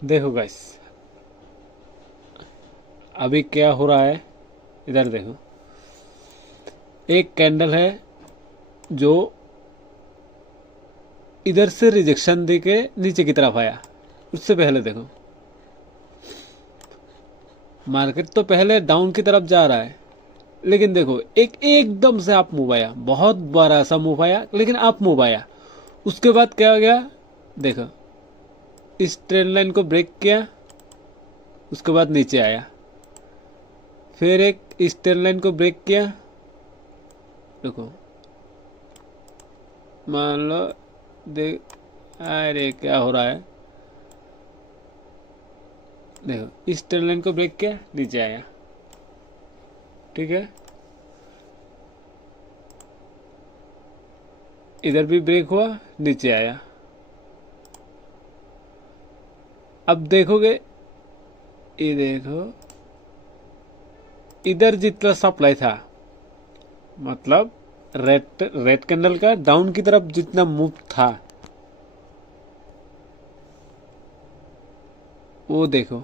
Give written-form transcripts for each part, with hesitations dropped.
देखो गाइस, अभी क्या हो रहा है, इधर देखो। एक कैंडल है जो इधर से रिजेक्शन दे के नीचे की तरफ आया। उससे पहले देखो, मार्केट तो पहले डाउन की तरफ जा रहा है, लेकिन देखो एक एकदम से अप मूव आया, बहुत बड़ा सा मूव आया, लेकिन अप मूव आया। उसके बाद क्या हो गया, देखो इस ट्रेंड लाइन को ब्रेक किया, उसके बाद नीचे आया। फिर एक इस ट्रेंड लाइन को ब्रेक किया, देखो मान लो, देख, अरे क्या हो रहा है, देखो इस ट्रेंड लाइन को ब्रेक किया, नीचे आया। ठीक है, इधर भी ब्रेक हुआ, नीचे आया। अब देखोगे, ये देखो इधर जितना सप्लाई था, मतलब रेड रेड कैंडल का डाउन की तरफ जितना मूव था, वो देखो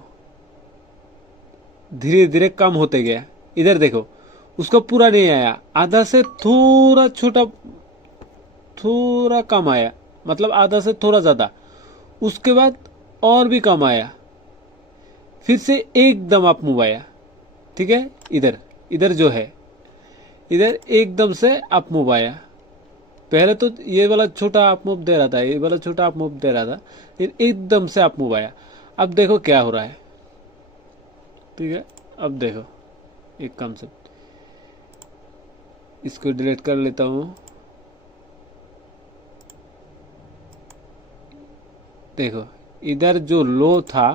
धीरे धीरे कम होते गया। इधर देखो उसका पूरा नहीं आया, आधा से थोड़ा छोटा, थोड़ा कम आया, मतलब आधा से थोड़ा ज्यादा। उसके बाद और भी कम आया, फिर से एकदम अप मूव आया। ठीक है, इधर इधर जो है, इधर एकदम से अप मूव आया। पहले तो ये वाला छोटा अप मूव दे रहा था, ये वाला छोटा अप मूव दे रहा था, फिर एकदम से अप मूव आया। अब देखो क्या हो रहा है। ठीक है, अब देखो एक कॉन्सेप्ट, इसको डिलीट कर लेता हूँ। देखो इधर जो लो था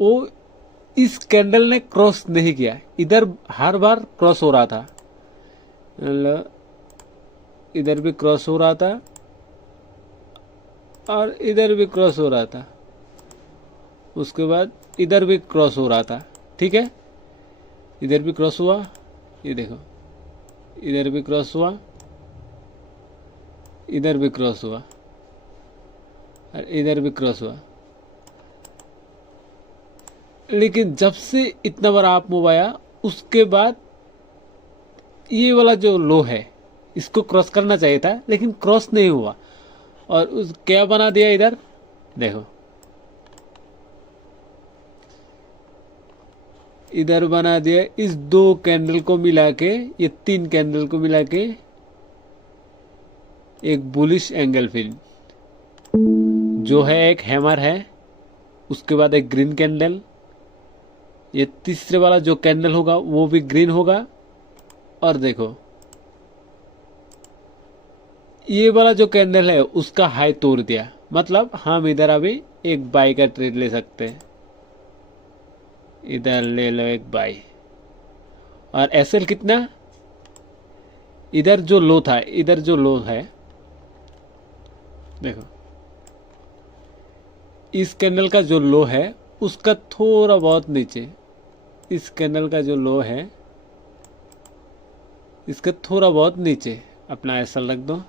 वो इस कैंडल ने क्रॉस नहीं किया, इधर हर बार क्रॉस हो रहा था, मतलब इधर भी क्रॉस हो रहा था और इधर भी क्रॉस हो रहा था, उसके बाद इधर भी क्रॉस हो रहा था। ठीक है, इधर भी क्रॉस हुआ, ये देखो इधर भी क्रॉस हुआ, इधर भी क्रॉस हुआ और इधर भी क्रॉस हुआ। लेकिन जब से इतना बड़ा आप मूव आया, उसके बाद ये वाला जो लो है इसको क्रॉस करना चाहिए था, लेकिन क्रॉस नहीं हुआ। और उस क्या बना दिया इधर, देखो इधर बना दिया, इस दो कैंडल को मिला के, ये तीन कैंडल को मिला के एक बुलिश एंगल फिल, जो है एक हैमर है। उसके बाद एक ग्रीन कैंडल, ये तीसरे वाला जो कैंडल होगा वो भी ग्रीन होगा। और देखो ये वाला जो कैंडल है उसका हाई तोड़ दिया, मतलब हम इधर अभी एक बाई का ट्रेड ले सकते हैं। इधर ले लो एक बाई, और एसएल कितना, इधर जो लो था, इधर जो लो है, देखो इस कैंडल का जो लो है उसका थोड़ा बहुत नीचे, इस कैंडल का जो लो है इसका थोड़ा बहुत नीचे अपना एसएल रख दो।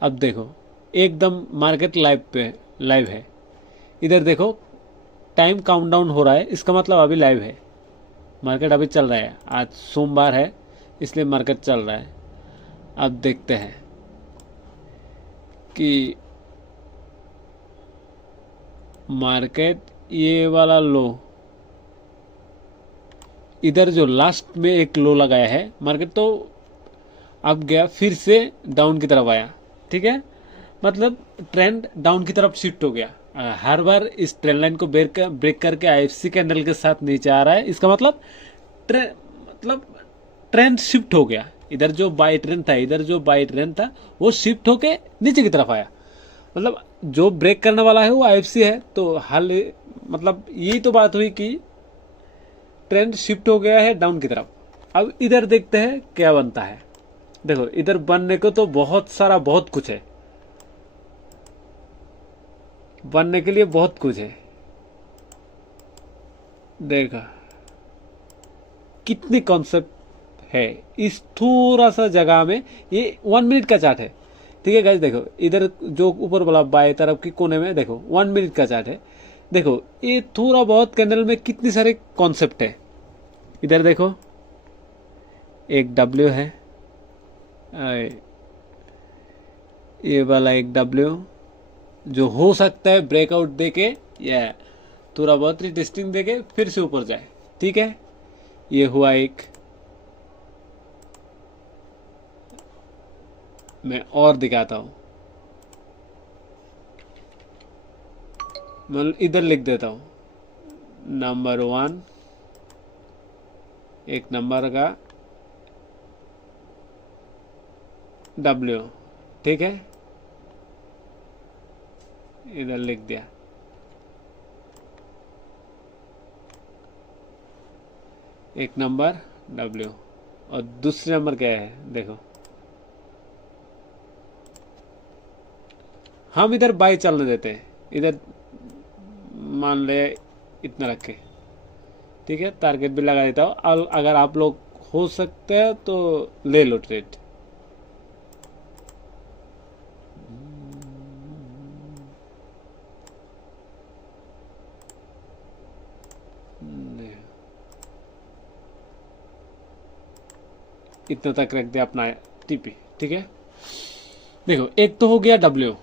अब देखो एकदम मार्केट लाइव है। इधर देखो टाइम काउंटडाउन हो रहा है, इसका मतलब अभी लाइव है, मार्केट अभी चल रहा है। आज सोमवार है इसलिए मार्केट चल रहा है। अब देखते हैं कि मार्केट ये वाला लो, इधर जो लास्ट में एक लो लगाया है मार्केट, तो अब गया फिर से डाउन की तरफ आया। ठीक है, मतलब ट्रेंड डाउन की तरफ शिफ्ट हो गया। हर बार इस ट्रेंड लाइन को ब्रेक करके आईएफसी कैंडल के साथ नीचे आ रहा है, इसका मतलब ट्रेंड शिफ्ट हो गया। इधर जो बाई ट्रेंड था, इधर जो बाई ट्रेंड था वो शिफ्ट होके नीचे की तरफ आया, मतलब जो ब्रेक करने वाला है वो आईएफसी है। तो हाल मतलब यही तो बात हुई कि ट्रेंड शिफ्ट हो गया है डाउन की तरफ। अब इधर देखते हैं क्या बनता है। देखो इधर बनने को तो बहुत सारा, बहुत कुछ है, बनने के लिए बहुत कुछ है। देखा कितनी कॉन्सेप्ट है इस थोड़ा सा जगह में। ये 1 मिनट का चार्ट है, ठीक है गाइस, देखो इधर जो ऊपर वाला बाएं तरफ की कोने में देखो 1 मिनट का चार्ट है। देखो ये थोड़ा बहुत कैंडल में कितने सारे कॉन्सेप्ट है। इधर देखो एक डब्ल्यू है, ये वाला एक डब्ल्यू जो हो सकता है ब्रेकआउट देके या थोड़ा बहुत रीटेस्टिंग देके फिर से ऊपर जाए। ठीक है, ये हुआ एक। मैं और दिखाता हूं, मैं इधर लिख देता हूं नंबर 1, एक नंबर का डब्ल्यू। ठीक है, इधर लिख दिया। एक नंबर डब्ल्यू और दूसरे नंबर क्या है देखो। हम इधर बाई चलने देते हैं, इधर मान ले इतना रखे। ठीक है, टारगेट भी लगा देता हूँ। अगर आप लोग हो सकते हैं तो ले लो ट्रेड। इतना तक रख दिया अपना टीपी। ठीक है, देखो एक तो हो गया डब्ल्यू,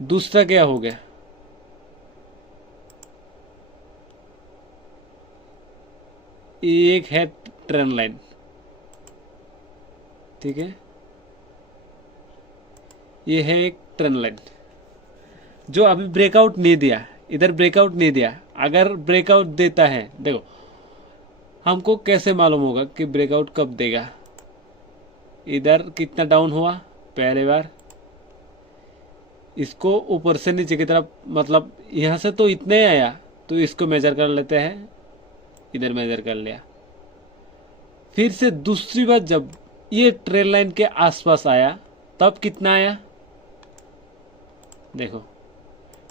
दूसरा क्या हो गया, एक है ट्रेंड लाइन। ठीक है, ये है एक ट्रेंड लाइन जो अभी ब्रेकआउट नहीं दिया, इधर ब्रेकआउट नहीं दिया। अगर ब्रेकआउट देता है, देखो हमको कैसे मालूम होगा कि ब्रेकआउट कब देगा। इधर कितना डाउन हुआ पहले बार, इसको ऊपर से नीचे की तरफ, मतलब यहां से तो इतने आया, तो इसको मेजर कर लेते हैं। इधर मेजर कर लिया, फिर से दूसरी बार जब ये ट्रेल लाइन के आसपास आया तब कितना आया देखो।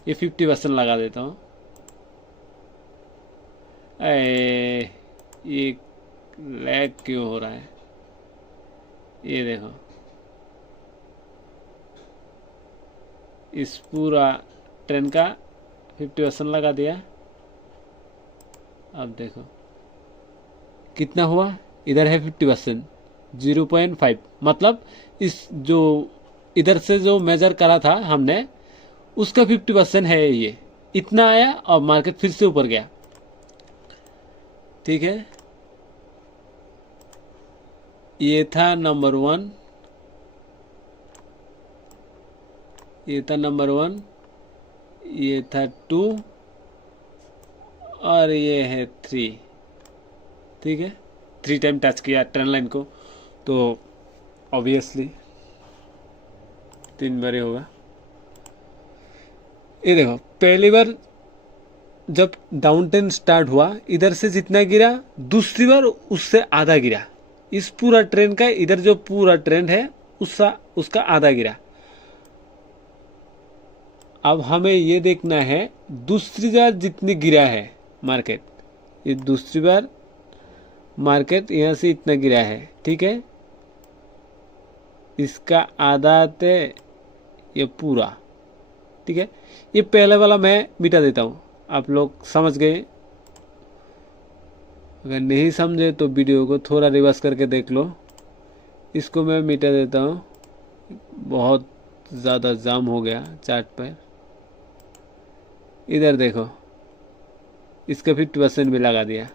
ये 50% लगा देता हूं। ये लैग क्यों हो रहा है, ये देखो इस पूरा ट्रेन का 50% लगा दिया। अब देखो कितना हुआ, इधर है 50%, 0.5। मतलब इस जो इधर से जो मेजर करा था हमने उसका 50% है। ये इतना आया और मार्केट फिर से ऊपर गया। ठीक है, ये था नंबर 1, ये था नंबर 1, ये था 2 और ये है 3। ठीक है, 3 टाइम टच किया ट्रेंड लाइन को, तो ऑब्वियसली 3 बार होगा। ये देखो पहली बार जब डाउन ट्रेंड स्टार्ट हुआ, इधर से जितना गिरा, दूसरी बार उससे आधा गिरा। इस पूरा ट्रेंड का इधर जो पूरा ट्रेंड है उसका आधा गिरा। अब हमें ये देखना है दूसरी बार जितनी गिरा है मार्केट, ये दूसरी बार मार्केट यहां से इतना गिरा है। ठीक है, इसका आधा आते ये पूरा। ठीक है, ये पहले वाला मैं मिटा देता हूं, आप लोग समझ गए। अगर नहीं समझे तो वीडियो को थोड़ा रिवर्स करके देख लो। इसको मैं मिटा देता हूं, बहुत ज़्यादा जाम हो गया चार्ट पर। इधर देखो इसका 50% भी लगा दिया।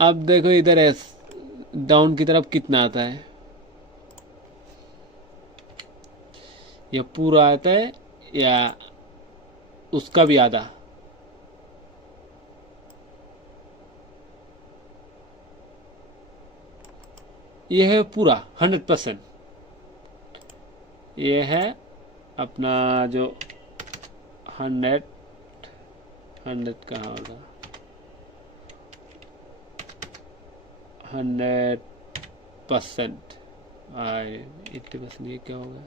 अब देखो इधर डाउन की तरफ कितना आता है, या पूरा आता है या उसका भी आधा। ये है पूरा 100%। ये है अपना जो 100 कहाँ होगा, 100%। 80%। ये क्या होगा,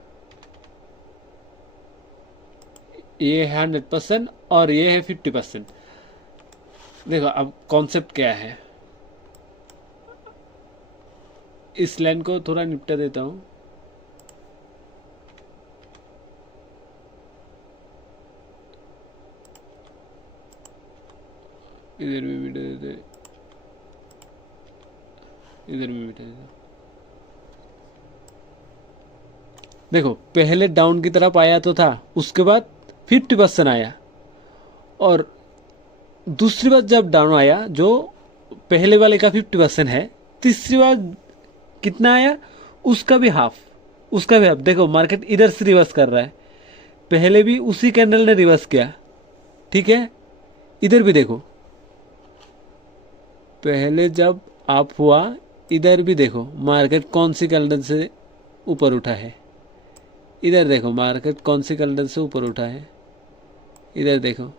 ये है 100% और ये है 50%। देखो अब कॉन्सेप्ट क्या है, इस लाइन को थोड़ा निपटा देता हूँ। इधर भी मिटा देते, इधर भी मिटा देते। देखो पहले डाउन की तरफ आया तो था, उसके बाद 50% आया, और दूसरी बार जब डाउन आया जो पहले वाले का 50% है, तीसरी बार कितना आया उसका भी हाफ, उसका भी हाफ। देखो मार्केट इधर से रिवर्स कर रहा है, पहले भी उसी कैंडल ने रिवर्स किया, ठीक है। इधर भी देखो, पहले जब आप हुआ, इधर भी देखो मार्केट कौन सी कैंडल से ऊपर उठा है, इधर देखो मार्केट कौन सी कैंडल से ऊपर उठा है, इधर देखो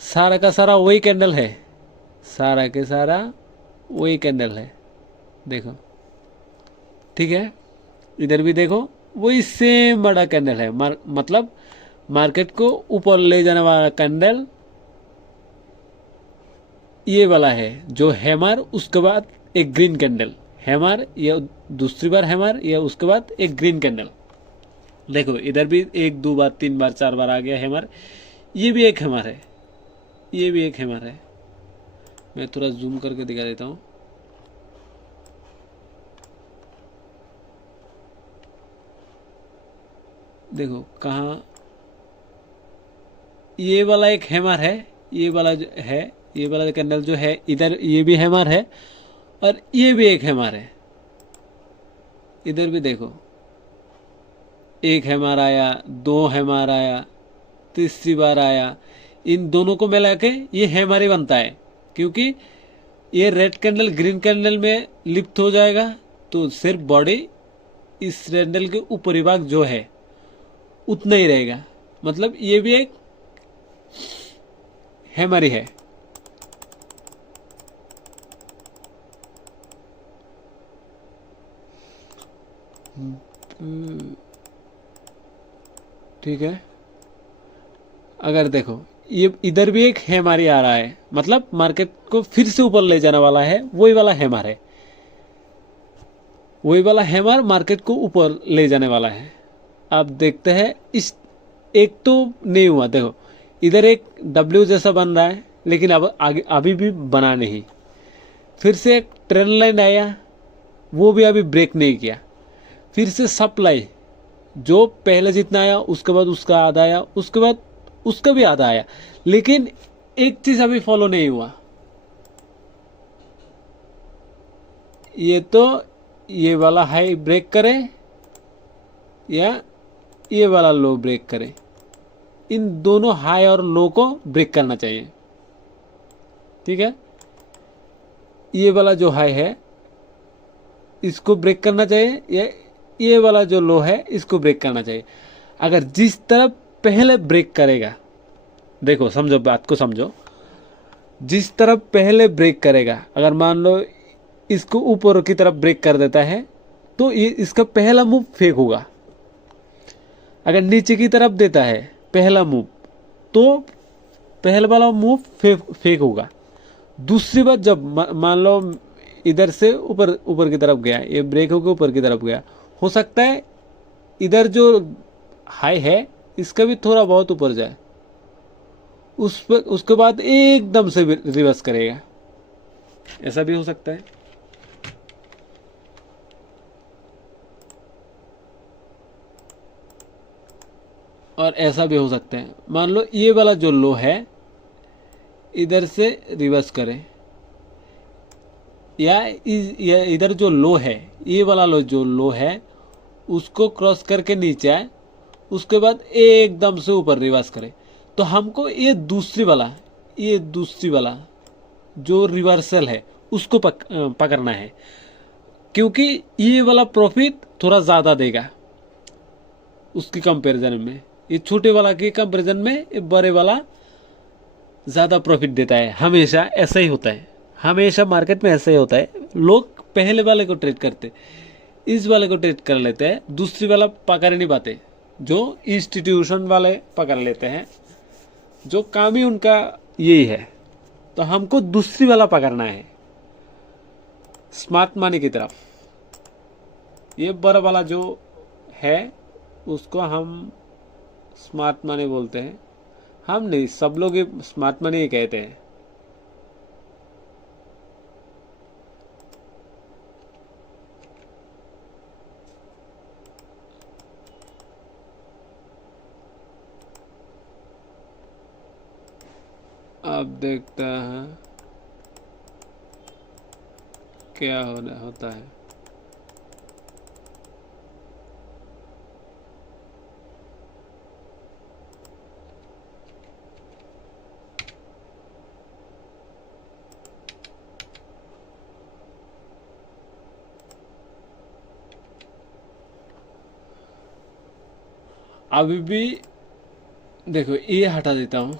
सारा का सारा वही कैंडल है, सारा के सारा वही कैंडल है, देखो ठीक है। इधर भी देखो वही सेम बड़ा कैंडल है, मतलब मार्केट को ऊपर ले जाने वाला कैंडल ये वाला है जो हैमर, उसके बाद एक ग्रीन कैंडल, हैमर या दूसरी बार हैमर या उसके बाद एक ग्रीन कैंडल। देखो इधर भी 1 2 बार 3 बार 4 बार आ गया हैमर, ये भी एक हैमर है, ये भी एक हैमर है। मैं थोड़ा जूम करके दिखा देता हूँ। देखो कहाँ, ये वाला एक हैमर है, ये वाला जो है, ये वाला कैंडल जो है इधर, ये भी हैमर है और ये भी एक हैमर है। इधर भी देखो एक हैमर आया, 2 हैमर आया, तीसरी बार आया, इन दोनों को मिला के ये हैमर ही बनता है, क्योंकि ये रेड कैंडल ग्रीन कैंडल में लिप्त हो जाएगा तो सिर्फ बॉडी इस कैंडल के ऊपरी भाग जो है उतना ही रहेगा, मतलब ये भी एक हैमर ही है। ठीक है, अगर देखो ये इधर भी एक हैमर ही आ रहा है, मतलब मार्केट को फिर से ऊपर ले जाने वाला है, वही वाला हैमर है, वही वाला हैमर मार्केट को ऊपर ले जाने वाला है। आप देखते हैं इस एक तो नहीं हुआ, देखो इधर एक डब्ल्यू जैसा बन रहा है, लेकिन अब आगे अभी भी बना नहीं। फिर से एक ट्रेंड लाइन आया, वो भी अभी ब्रेक नहीं किया। फिर से सप्लाई जो पहले जितना आया उसके बाद उसका आधा आया, उसके बाद उसका भी आधा आया, लेकिन एक चीज अभी फॉलो नहीं हुआ। ये तो ये वाला हाई ब्रेक करे या ये वाला लो ब्रेक करे, इन दोनों हाई और लो को ब्रेक करना चाहिए, ठीक है। ये वाला जो हाई है इसको ब्रेक करना चाहिए, या ये वाला जो लो है इसको ब्रेक करना चाहिए। अगर जिस तरफ पहले ब्रेक करेगा, देखो समझो बात को समझो, जिस तरफ पहले ब्रेक करेगा, अगर मान लो इसको ऊपर की तरफ ब्रेक कर देता है तो ये इसका पहला मूव फेक होगा। अगर नीचे की तरफ देता है पहला मूव तो पहला वाला मूव फेक होगा। दूसरी बार जब मान लो इधर से ऊपर की तरफ गया, ये ब्रेक होकर ऊपर की तरफ गया, हो सकता है इधर जो हाई है इसका भी थोड़ा बहुत ऊपर जाए, उस पर उसके बाद एकदम से रिवर्स करेगा, ऐसा भी हो सकता है। और ऐसा भी हो सकता है, मान लो ये वाला जो लो है इधर से रिवर्स करे, या इधर जो लो है, ये वाला लो जो लो है उसको क्रॉस करके नीचे आए, उसके बाद एकदम से ऊपर रिवर्स करे। तो हमको ये दूसरी वाला जो रिवर्सल है उसको पकड़ना है, क्योंकि ये वाला प्रॉफिट थोड़ा ज़्यादा देगा उसकी कंपैरिजन में। ये छोटे वाला के कंपैरिजन में ये बड़े वाला ज़्यादा प्रॉफिट देता है, हमेशा ऐसा ही होता है, हमेशा मार्केट में ऐसा ही होता है। लोग पहले वाले को ट्रेड करते, इस वाले को ट्रेड कर लेते हैं, दूसरी वाला पकड़ नहीं पाते, जो इंस्टीट्यूशन वाले पकड़ लेते हैं, जो काम ही उनका यही है। तो हमको दूसरी वाला पकड़ना है, स्मार्ट मनी की तरफ। ये बड़ा वाला जो है उसको हम स्मार्ट मनी बोलते हैं। हम नहीं, सब लोग ये स्मार्ट मनी ही कहते हैं। अब देखते हैं क्या होता है। अभी भी देखो, ये हटा देता हूँ,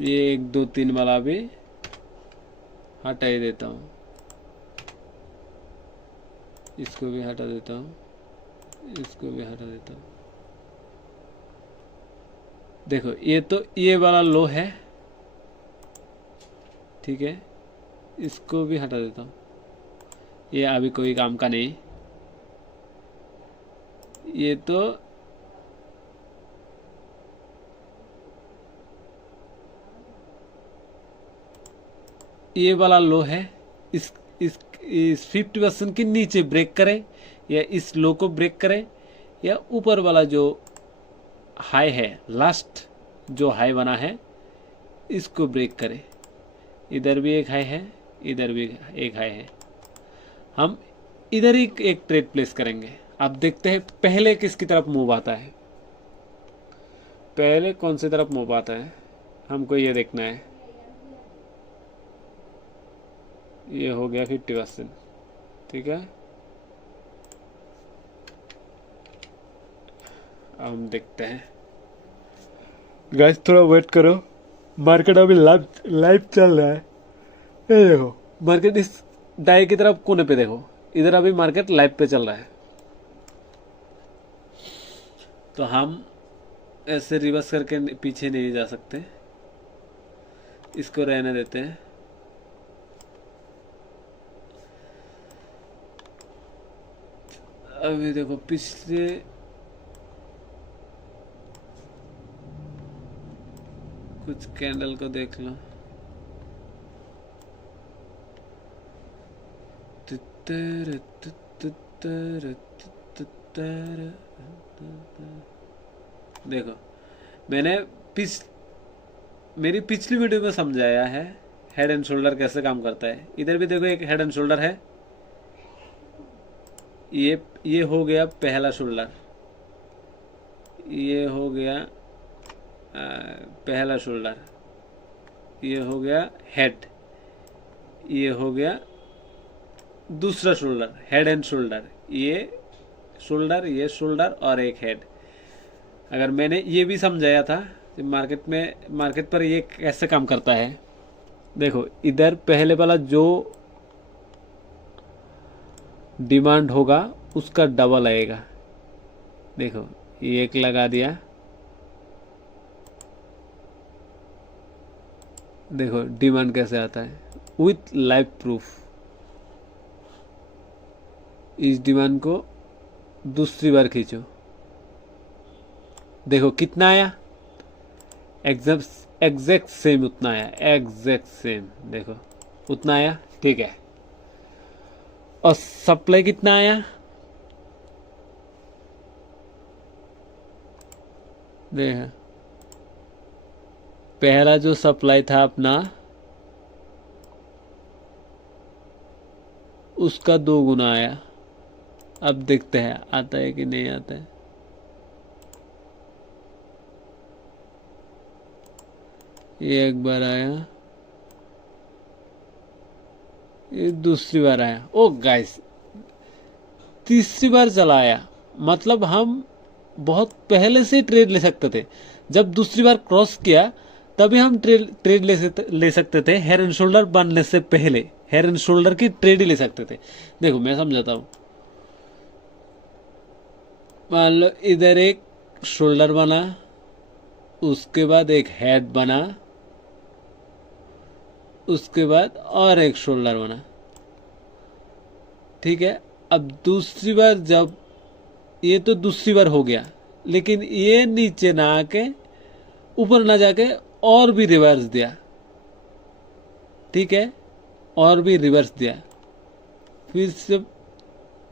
ये 1 2 3 वाला भी हटा ही देता हूँ, इसको भी हटा देता हूँ, इसको भी हटा देता हूँ। देखो ये तो ये वाला लो है, ठीक है, इसको भी हटा देता हूँ, ये अभी कोई काम का नहीं। ये तो ये वाला लो है, इस 50% के नीचे ब्रेक करें, या इस लो को ब्रेक करें, या ऊपर वाला जो हाई है, लास्ट जो हाई बना है, इसको ब्रेक करें। इधर भी एक हाई है, इधर भी एक हाई है। हम इधर ही एक ट्रेड प्लेस करेंगे। अब देखते हैं पहले किसकी तरफ मूव आता है, पहले कौन सी तरफ मूव आता है, हमको ये देखना है। ये हो गया 50%, ठीक है। अब हम देखते हैं। गाइस थोड़ा वेट करो, मार्केट अभी लाइव चल रहा है। ये देखो मार्केट इस डाई की तरफ कोने पे देखो, इधर अभी मार्केट लाइव पे चल रहा है। तो हम ऐसे रिवर्स करके पीछे नहीं जा सकते, इसको रहने देते हैं। अभी देखो पिछले कुछ कैंडल को देख लो, देखो मैंने मेरी पिछली वीडियो में समझाया है हेड एंड शोल्डर कैसे काम करता है। इधर भी देखो एक हेड एंड शोल्डर है, ये हो गया पहला शोल्डर, ये हो गया पहला शोल्डर, ये हो गया हेड, ये हो गया दूसरा शोल्डर, हेड एंड शोल्डर, ये शोल्डर और एक हेड। अगर मैंने ये भी समझाया था कि मार्केट पर ये कैसे काम करता है। देखो इधर पहले वाला जो डिमांड होगा उसका डबल आएगा। देखो ये एक लगा दिया, देखो डिमांड कैसे आता है विथ लाइव प्रूफ। इस डिमांड को दूसरी बार खींचो, देखो कितना आया, एग्जैक्ट सेम उतना आया, एग्जैक्ट सेम, देखो उतना आया, ठीक है। और सप्लाई कितना आया, देखो पहला जो सप्लाई था अपना उसका 2 गुना आया। अब देखते हैं आता है कि नहीं आता है। ये एक बार आया, ये दूसरी बार आया, ओ गाइस तीसरी बार चला आया। मतलब हम बहुत पहले से ट्रेड ले सकते थे, जब दूसरी बार क्रॉस किया तभी हम ट्रेड ले सकते थे। हेड एंड शोल्डर बनने से पहले हेड एंड शोल्डर की ट्रेड ही ले सकते थे। देखो मैं समझाता हूँ, मान लो इधर एक शोल्डर बना, उसके बाद एक हेड बना, उसके बाद और एक शोल्डर बना, ठीक है। अब दूसरी बार जब, ये तो दूसरी बार हो गया, लेकिन ये नीचे ना आके ऊपर ना जाके और भी रिवर्स दिया, ठीक है, और भी रिवर्स दिया, फिर से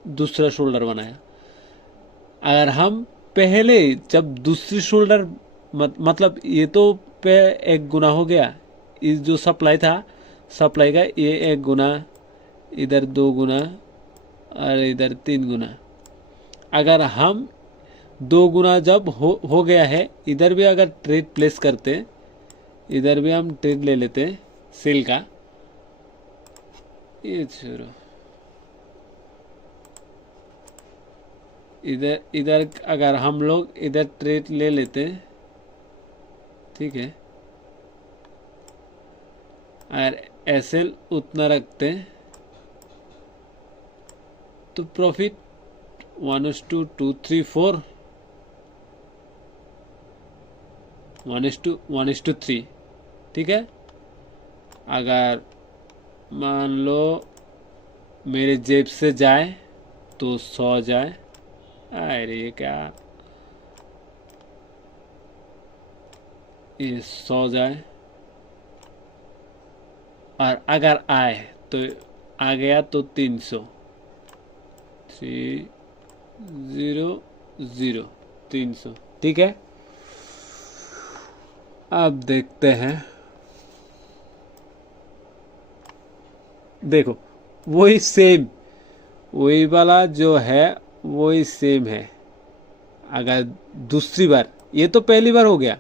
दूसरा शोल्डर बनाया। अगर हम पहले जब दूसरी शोल्डर मतलब ये तो पे एक गुना हो गया, इस जो सप्लाई था, सप्लाई का ये एक गुना, इधर 2 गुना और इधर 3 गुना। अगर हम 2 गुना जब हो गया है, इधर भी अगर ट्रेड प्लेस करते, इधर भी हम ट्रेड ले लेते सेल का, ये छोड़ो, इधर इधर अगर हम लोग इधर ट्रेड ले लेते, ठीक है, और एसएल उतना रखते, तो प्रॉफिट 1:2, 1:3, ठीक है। अगर मान लो मेरे जेब से जाए तो 100 जाए, अरे ये क्या, ये 100 जाए, और अगर आए तो आ गया तो 300, 300, 300, ठीक है। अब देखते हैं, देखो वही सेम, वही वाला जो है वही सेम है। अगर दूसरी बार, ये तो पहली बार हो गया,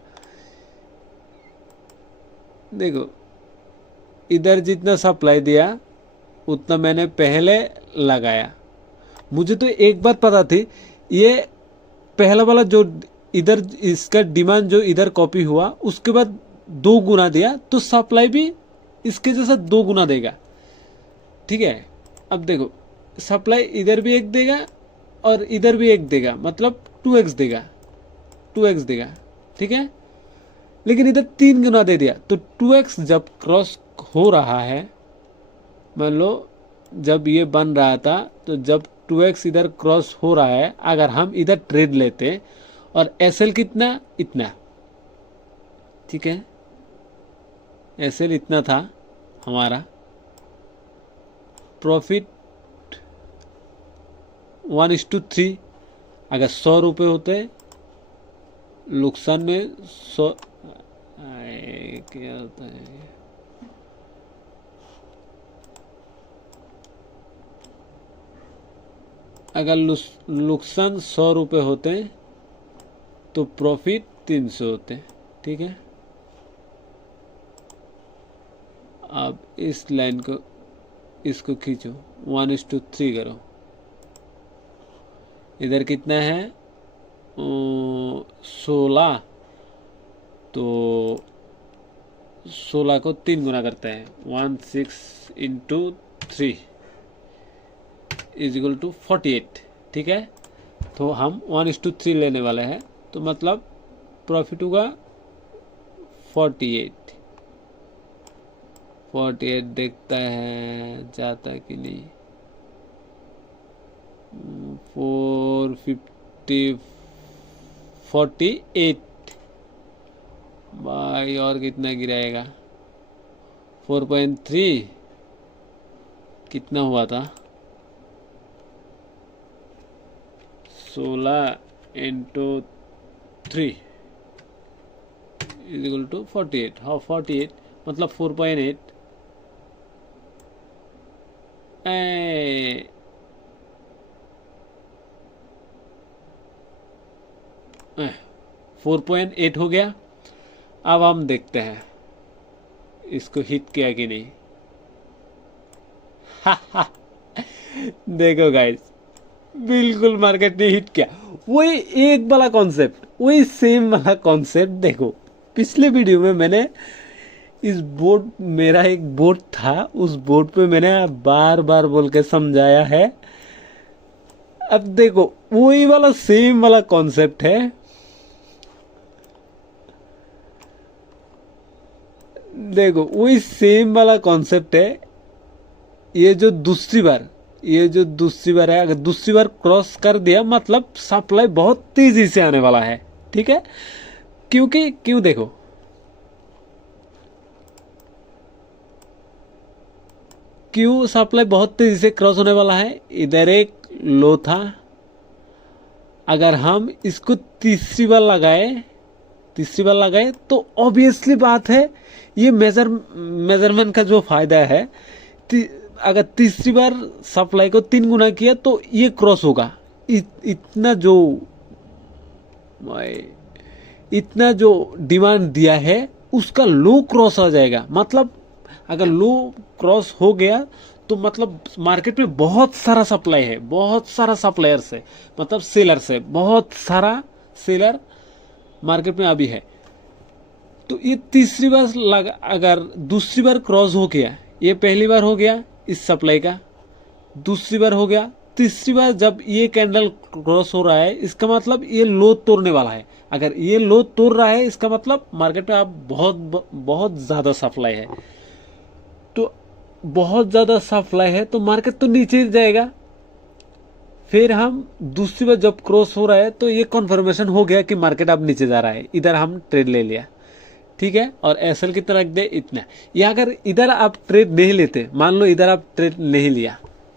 देखो इधर जितना सप्लाई दिया उतना मैंने पहले लगाया। मुझे तो एक बात पता थी, ये पहला वाला जो इधर इसका डिमांड जो इधर कॉपी हुआ, उसके बाद 2 गुना दिया, तो सप्लाई भी इसके जैसा 2 गुना देगा, ठीक है। अब देखो सप्लाई इधर भी एक देगा और इधर भी एक देगा, मतलब 2x देगा, 2x देगा, ठीक है। लेकिन इधर 3 गुना दे दिया, तो 2x जब क्रॉस हो रहा है, मान लो जब ये बन रहा था, तो जब 2x इधर क्रॉस हो रहा है, अगर हम इधर ट्रेड लेते और एसएल कितना, इतना, ठीक है, एसएल इतना था हमारा, प्रॉफिट 1:3। अगर 100 रुपये होते, नुकसान में 100, क्या होता है, अगर नुकसान 100 रुपये होते तो प्रॉफिट 300 होते, ठीक है। अब इस लाइन को, इसको खींचो, 1:3 करो, इधर कितना है 16, तो 16 को 3 गुना करता है, 16 × 3 = 48, ठीक है। तो हम 1:3 लेने वाले हैं, तो मतलब प्रॉफिट होगा 48। 48 देखता है जाता है कि नहीं, 450, 48 भाई, और कितना गिराएगा, 4.3 कितना हुआ था, 16 × 3 = 48। हाँ 48 मतलब 4.8, 4.8 हो गया। अब हम देखते हैं इसको हिट किया कि नहीं। देखो गाइस, बिल्कुल मार्केट ने हिट किया, वही एक वाला कॉन्सेप्ट, वही सेम वाला कॉन्सेप्ट। देखो पिछले वीडियो में मैंने इस बोर्ड, मेरा एक बोर्ड था, उस बोर्ड पे मैंने बार बार बोल के समझाया है। अब देखो वही वाला सेम वाला कॉन्सेप्ट है। देखो वही सेम वाला कॉन्सेप्ट है। ये जो दूसरी बार है, अगर दूसरी बार क्रॉस कर दिया मतलब सप्लाई बहुत तेजी से आने वाला है। ठीक है, क्योंकि क्यों देखो, क्यों सप्लाई बहुत तेजी से क्रॉस होने वाला है। इधर एक लो था, अगर हम इसको तीसरी बार लगाए तो ऑब्वियसली बात है ये मेजरमेंट का जो फायदा है, अगर तीसरी बार सप्लाई को 3 गुना किया तो ये क्रॉस होगा। इतना जो डिमांड दिया है उसका लो क्रॉस आ जाएगा। मतलब अगर लो क्रॉस हो गया तो मतलब मार्केट में बहुत सारा सप्लाई है, बहुत सारा सप्लायर्स है, मतलब सेलर्स है, बहुत सारा सेलर मार्केट में अभी है। तो ये तीसरी बार अगर दूसरी बार क्रॉस हो गया, ये पहली बार हो गया इस सप्लाई का, दूसरी बार हो गया, तीसरी बार जब ये कैंडल क्रॉस हो रहा है इसका मतलब ये लो तोड़ने वाला है। अगर ये लो तोड़ रहा है इसका मतलब मार्केट में अब बहुत ज्यादा सप्लाई है। तो बहुत ज्यादा सप्लाई है तो मार्केट तो नीचे जाएगा। फिर हम दूसरी बार जब क्रॉस हो रहा है तो ये कन्फर्मेशन हो गया कि मार्केट अब नीचे जा रहा है, इधर हम ट्रेड ले लिया। ठीक है, और एसएल कितना रख दे, इतना। या अगर इधर आप ट्रेड नहीं लेते, मान लो इधर आप ट्रेड नहीं लिया,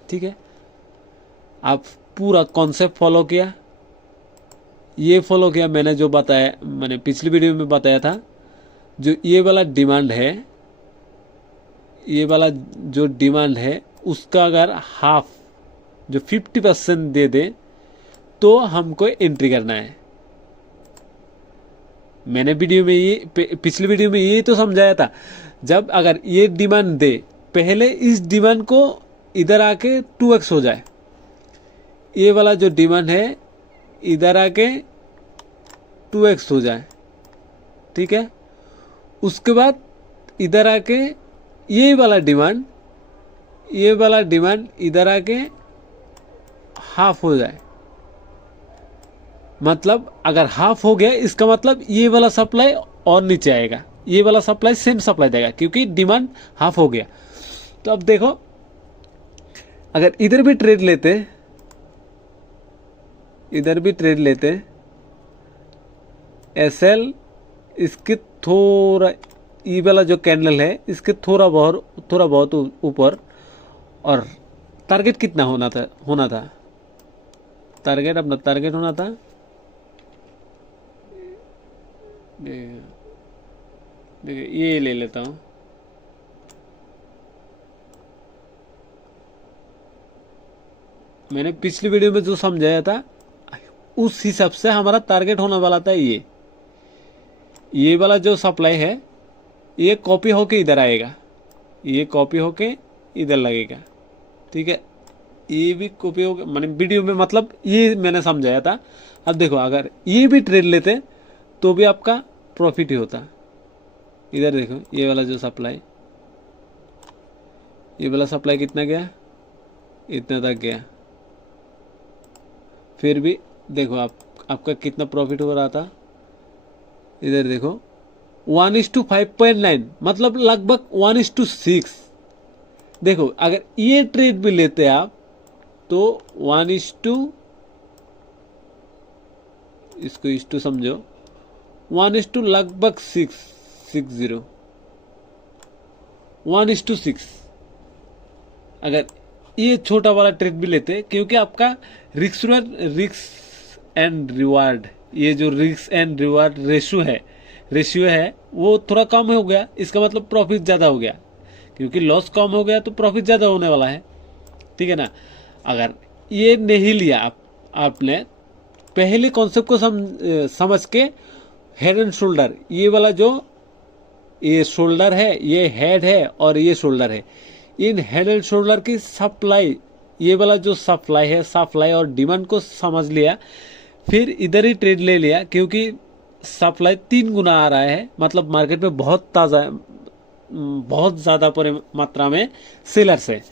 ठीक है, आप पूरा कॉन्सेप्ट फॉलो किया, ये फॉलो किया मैंने जो बताया, मैंने पिछली वीडियो में बताया था, जो ये वाला डिमांड है, ये वाला जो डिमांड है उसका अगर हाफ जो 50% दे दे तो हमको एंट्री करना है। मैंने वीडियो में ये पिछली वीडियो में ये तो समझाया था, जब अगर ये डिमांड दे, पहले इस डिमांड को इधर आके 2x हो जाए, ये वाला जो डिमांड है इधर आके 2x हो जाए, ठीक है, उसके बाद इधर आके ये वाला डिमांड इधर आके हाफ हो जाए। मतलब अगर हाफ हो गया इसका मतलब ये वाला सप्लाई और नीचे आएगा, ये वाला सप्लाई सेम सप्लाई देगा क्योंकि डिमांड हाफ हो गया। तो अब देखो, अगर इधर भी ट्रेड लेते एसएल, इसके थोड़ा ये वाला जो कैंडल है इसके थोड़ा बहुत ऊपर, और टारगेट कितना होना था टारगेट अपना टारगेट होना था, देखिए ये ले लेता हूं, मैंने पिछली वीडियो में जो समझाया था उस हिसाब से हमारा टारगेट होने वाला था। ये वाला जो सप्लाई है ये कॉपी होके इधर आएगा, ये कॉपी होके इधर लगेगा, ठीक है, ये भी कॉपी होके, मैंने वीडियो में मतलब ये मैंने समझाया था। अब देखो अगर ये भी ट्रेड लेते तो भी आपका प्रॉफिट ही होता। इधर देखो ये वाला जो सप्लाई, ये वाला सप्लाई कितना गया, इतना तक गया, फिर भी देखो आपका कितना प्रॉफिट हो रहा था। इधर देखो 1:5.9 मतलब लगभग 1:6। देखो अगर ये ट्रेड भी लेते आप तो 1:, इसको इस समझो, 1:, लगभग 6:0, 1:6। अगर ये छोटा वाला ट्रेड भी लेते, क्योंकि आपका रिस्क एंड रिवार्ड, ये जो रिस्क एंड रिवार्ड रेशियो है वो थोड़ा कम हो गया, इसका मतलब प्रॉफिट ज़्यादा हो गया, क्योंकि लॉस कम हो गया तो प्रॉफिट ज़्यादा होने वाला है, ठीक है ना। अगर ये नहीं लिया आपने पहले कॉन्सेप्ट को समझ के, हेड एंड शोल्डर, ये वाला जो ये शोल्डर है, ये हेड है और ये शोल्डर है, इन हेड एंड शोल्डर की सप्लाई, ये वाला जो सप्लाई है, सप्लाई और डिमांड को समझ लिया, फिर इधर ही ट्रेड ले लिया, क्योंकि सप्लाई 3 गुना आ रहा है, मतलब मार्केट में बहुत ज़्यादा मात्रा में सेलर्स है।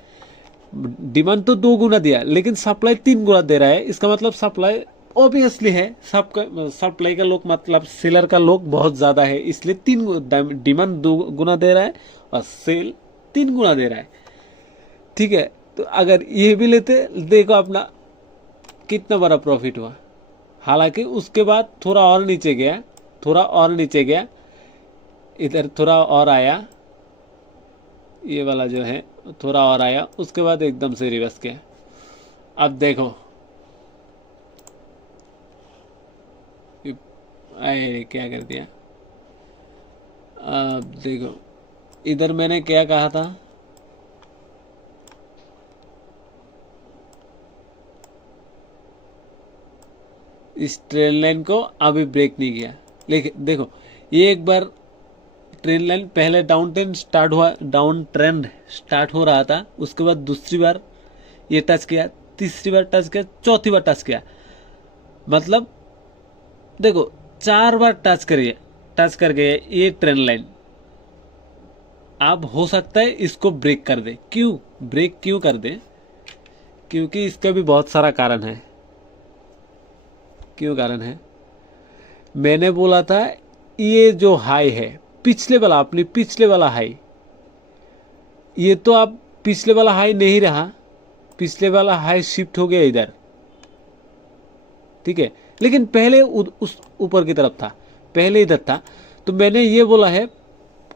डिमांड तो 2 गुना दिया लेकिन सप्लाई 3 गुना दे रहा है, इसका मतलब सप्लाई ऑब्वियसली है, सबका सप्लाई का लोग मतलब सेलर का लोग बहुत ज्यादा है, इसलिए डिमांड 2 गुना दे रहा है और सेल 3 गुना दे रहा है। ठीक है, तो अगर ये भी लेते, देखो अपना कितना बड़ा प्रॉफिट हुआ। हालांकि उसके बाद थोड़ा और नीचे गया, थोड़ा और नीचे गया, इधर थोड़ा और आया, ये वाला जो है थोड़ा और आया, उसके बाद एकदम से रिवर्स किया। अब देखो, अरे क्या कर दिया। अब देखो, इधर मैंने क्या कहा था, इस ट्रेन लाइन को अभी ब्रेक नहीं किया। लेकिन देखो, ये एक बार ट्रेन लाइन पहले डाउन ट्रेंड स्टार्ट हुआ, डाउन ट्रेंड स्टार्ट हो रहा था, उसके बाद दूसरी बार ये टच किया, तीसरी बार टच किया, चौथी बार टच किया, मतलब देखो 4 बार टच कर गए ये ट्रेन लाइन। अब हो सकता है इसको ब्रेक कर दे। क्यों ब्रेक क्यों कर दे? क्योंकि इसका भी बहुत सारा कारण है। क्यों कारण है? मैंने बोला था ये जो हाई है, पिछले वाला, अपनी पिछले वाला हाई, ये तो अब पिछले वाला हाई नहीं रहा, पिछले वाला हाई शिफ्ट हो गया इधर। ठीक है, लेकिन पहले उस ऊपर की तरफ था, पहले इधर था। तो मैंने ये बोला है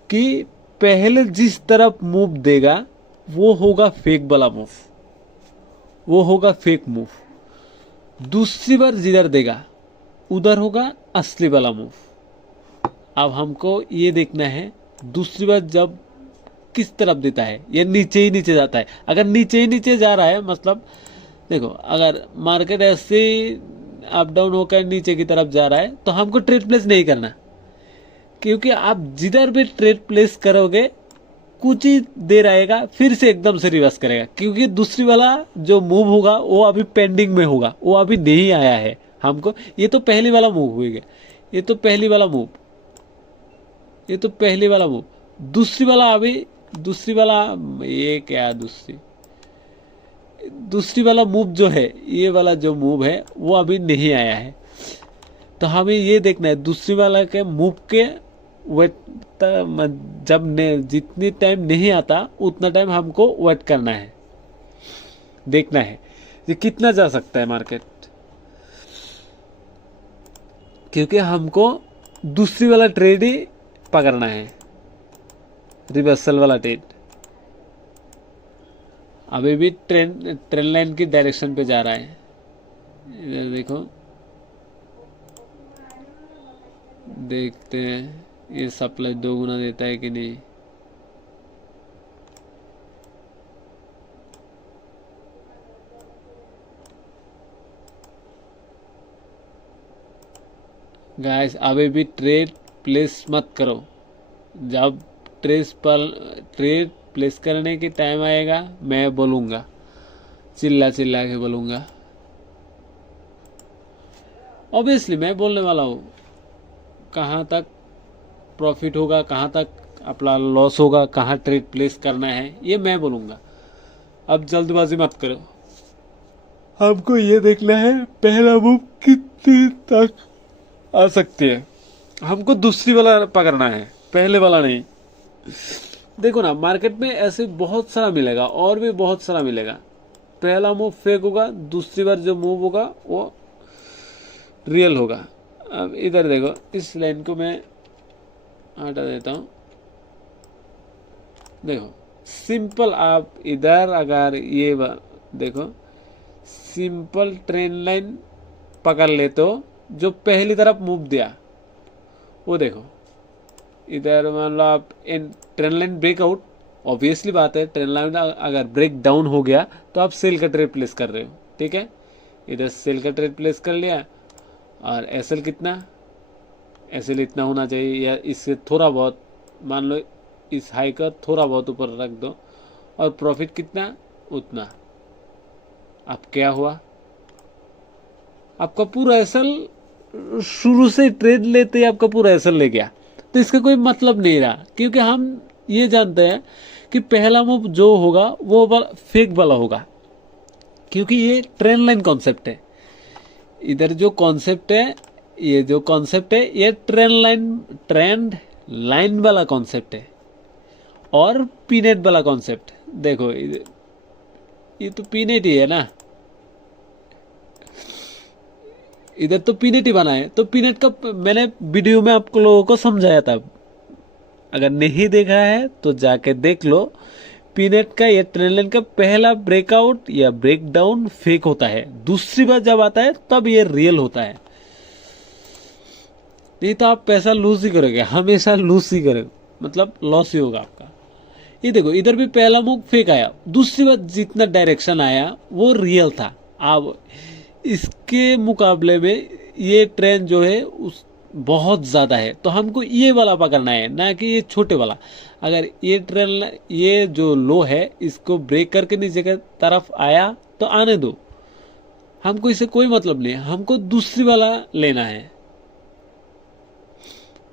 कि पहले जिस तरफ मूव देगा वो होगा फेक वाला मूव, वो होगा फेक मूव। दूसरी बार जिधर देगा उधर होगा असली वाला मूव। अब हमको ये देखना है दूसरी बार जब किस तरफ देता है, या नीचे ही नीचे जाता है। अगर नीचे ही नीचे जा रहा है, मतलब देखो अगर मार्केट ऐसे अप डाउन होकर नीचे की तरफ जा रहा है, तो हमको ट्रेड प्लेस नहीं करना, क्योंकि आप जिधर भी ट्रेड प्लेस करोगे कुछ ही देर आएगा फिर से एकदम से रिवर्स करेगा, क्योंकि दूसरी वाला जो मूव होगा वो अभी पेंडिंग में होगा, वो अभी नहीं आया है हमको। ये तो पहली वाला मूव हो गया, ये तो पहली वाला मूव, ये तो पहली वाला मूव। दूसरी वाला अभी, दूसरी वाला, ये क्या दूसरी वाला मूव जो है, ये वाला जो मूव है वो अभी नहीं आया है। तो हमें ये देखना है दूसरी वाला के मूव के वेट, जब जितनी टाइम नहीं आता उतना टाइम हमको वेट करना है, देखना है ये कितना जा सकता है मार्केट, क्योंकि हमको दूसरी वाला ट्रेड ही पकड़ना है, रिवर्सल वाला ट्रेड। अभी भी ट्रेन लाइन की डायरेक्शन पे जा रहा है। इधर देखो, देखते हैं ये सप्लाई 2 गुना देता है कि नहीं। गाइस अभी भी ट्रेड प्लेस मत करो, जब ट्रेड प्लेस करने की टाइम आएगा मैं बोलूँगा, चिल्ला चिल्ला के बोलूँगा। ऑब्वियसली मैं बोलने वाला हूँ, कहाँ तक प्रॉफिट होगा, कहाँ तक अपना लॉस होगा, कहाँ ट्रेड प्लेस करना है, ये मैं बोलूँगा। अब जल्दबाजी मत करो, हमको ये देखना है पहला मूव कितनी तक आ सकती है, हमको दूसरी वाला पकड़ना है, पहले वाला नहीं। देखो ना, मार्केट में ऐसे बहुत सारा मिलेगा, और भी बहुत सारा मिलेगा। पहला मूव फेक होगा, दूसरी बार जो मूव होगा वो रियल होगा। अब इधर देखो, इस लाइन को मैं हटा देता हूँ। देखो सिंपल, आप इधर अगर ये देखो सिंपल ट्रेन लाइन पकड़ ले तो जो पहली तरफ मूव दिया वो देखो, इधर मान लो आप ट्रेन लाइन ब्रेकआउट, ऑब्वियसली बात है ट्रेन लाइन अगर ब्रेक डाउन हो गया तो आप सेल का ट्रेड प्लेस कर रहे हो। ठीक है, इधर सेल का ट्रेड प्लेस कर लिया, और एसएल कितना, एसएल इतना होना चाहिए, या इससे थोड़ा बहुत, मान लो इस हाई का थोड़ा बहुत ऊपर रख दो, और प्रॉफिट कितना उतना। अब क्या हुआ, आपका पूरा एसएल शुरू से ट्रेड लेते ही आपका पूरा एसएल ले गया, तो इसका कोई मतलब नहीं रहा, क्योंकि हम ये जानते हैं कि पहला मूव जो होगा वो फेक वाला होगा, क्योंकि ये ट्रेन लाइन कॉन्सेप्ट है। इधर जो कॉन्सेप्ट है, ये जो कॉन्सेप्ट है ये ट्रेंड लाइन वाला कॉन्सेप्ट है और पीनेट वाला कॉन्सेप्ट। देखो ये तो पीनेट ही है ना, इधर तो पीनेट ही बना है। तो पीनेट का मैंने वीडियो में आपको लोगों को समझाया था, अगर नहीं देखा है तो जाके देख लो। पीनेट का ये ट्रेंड लाइन का पहला ब्रेकआउट या ब्रेकडाउन फेक होता है, दूसरी बार जब आता है तब ये रियल होता है। नहीं तो आप पैसा लूज ही करोगे, हमेशा लूज ही करोगे, मतलब लॉस ही होगा आपका। ये देखो इधर भी पहला मूव फेक आया, दूसरी बार जितना डायरेक्शन आया वो रियल था। अब इसके मुकाबले में ये ट्रेंड जो है उस बहुत ज़्यादा है, तो हमको ये वाला पकड़ना है, ना कि ये छोटे वाला। अगर ये ट्रेंड, ये जो लो है इसको ब्रेक करके नीचे की तरफ आया तो आने दो, हमको इससे कोई मतलब नहीं है, हमको दूसरी वाला लेना है।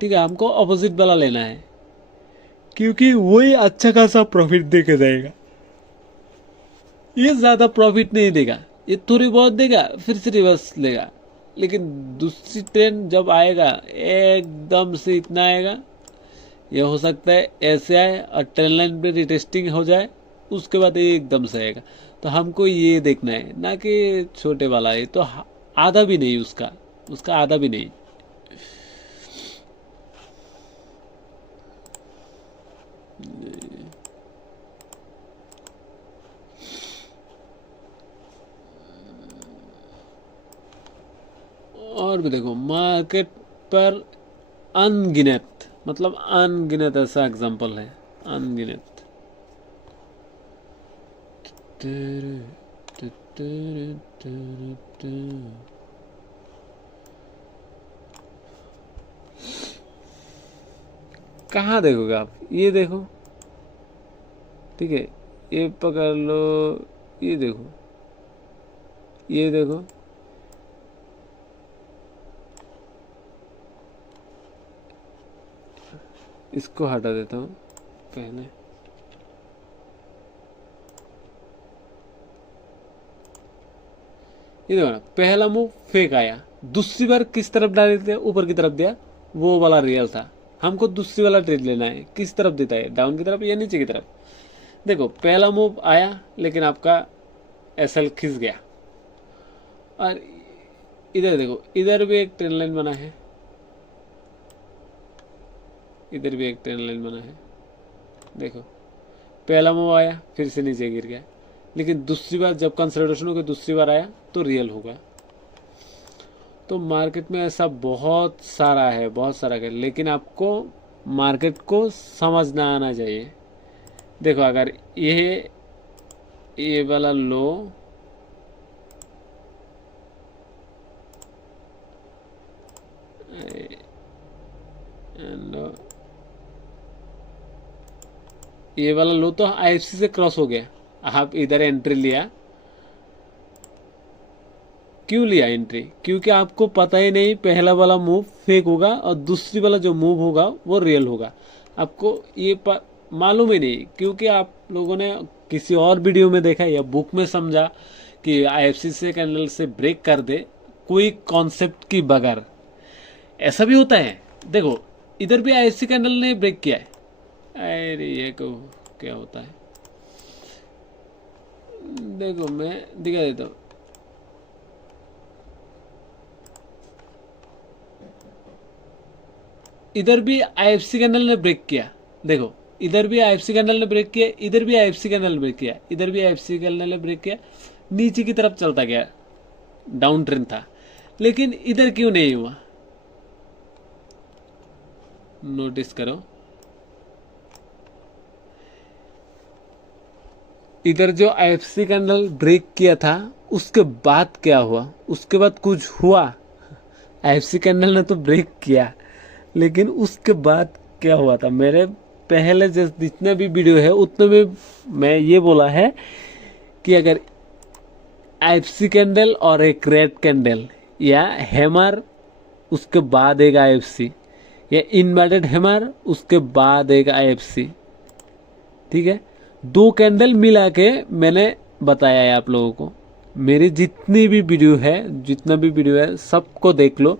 ठीक है, हमको अपोजिट वाला लेना है, क्योंकि वही अच्छा खासा प्रॉफिट दे के जाएगा। ये ज़्यादा प्रॉफिट नहीं देगा, ये थोड़ी बहुत देगा फिर से रिवर्स लेगा। लेकिन दूसरी ट्रेंड जब आएगा एकदम से इतना आएगा, ये हो सकता है ऐसे आए और ट्रेंड लाइन पे रिटेस्टिंग हो जाए, उसके बाद ये एकदम से आएगा। तो हमको ये देखना है, ना कि छोटे वाला। ये तो आधा भी नहीं, उसका आधा भी नहीं। और भी देखो, मार्केट पर अनगिनत, मतलब अनगिनत ऐसा एग्जांपल है, अनगिनत। कहाँ देखोगे आप, ये देखो, ठीक है, ये पकड़ लो, ये देखो, ये देखो, इसको हटा देता हूँ पहले। ये देखो ना, पहला मूव फेक आया, दूसरी बार किस तरफ डाल देते, ऊपर की तरफ दिया, वो वाला रियल था। हमको दूसरी वाला ट्रेड लेना है, किस तरफ देता है, डाउन की तरफ या नीचे की तरफ। देखो पहला मूव आया लेकिन आपका एसएल खिस गया, और इधर देखो, इधर भी एक ट्रेंड लाइन बना है, इधर भी एक ट्रेंड लाइन बना है। देखो पहला मूव आया फिर से नीचे गिर गया, लेकिन दूसरी बार जब कंसोलिडेशन होकर दूसरी बार आया तो रियल होगा। तो मार्केट में ऐसा बहुत सारा है, बहुत सारा है, लेकिन आपको मार्केट को समझना आना चाहिए। देखो अगर ये वाला लो, ये वाला लो तो आईएफसी से क्रॉस हो गया, आप इधर एंट्री लिया। क्यों लिया एंट्री? क्योंकि आपको पता ही नहीं पहला वाला मूव फेक होगा और दूसरी वाला जो मूव होगा वो रियल होगा। आपको ये मालूम ही नहीं, क्योंकि आप लोगों ने किसी और वीडियो में देखा या बुक में समझा कि आईएफसी से कैंडल से ब्रेक कर दे कोई कॉन्सेप्ट की बगैर। ऐसा भी होता है। देखो इधर भी आईएफसी कैंडल ने ब्रेक किया है। अरे ये को क्या होता है, देखो मैं दिखा देता हूँ। इधर भी आईएफसी कैंडल ने ब्रेक किया, देखो इधर भी आईएफसी कैंडल ने ब्रेक किया, इधर भी आईएफसी कैंडल ने ब्रेक किया, इधर भी आईएफसी कैंडल ने ब्रेक किया, नीचे की तरफ चलता गया, डाउन ट्रेंड था। लेकिन इधर क्यों नहीं हुआ, नोटिस करो। इधर जो आईएफसी कैंडल ब्रेक किया था उसके बाद क्या हुआ, उसके बाद कुछ हुआ? आईएफसी कैंडल ने तो ब्रेक किया, लेकिन उसके बाद क्या हुआ था? मेरे पहले जितने भी वीडियो है उतने में मैं ये बोला है कि अगर आईएफसी कैंडल और एक रेड कैंडल या हैमर उसके बाद एक आईएफसी, या इन्वर्टेड हैमर उसके बाद एक आईएफसी, ठीक है, दो कैंडल मिला के मैंने बताया है आप लोगों को। मेरी जितना भी वीडियो है सबको देख लो।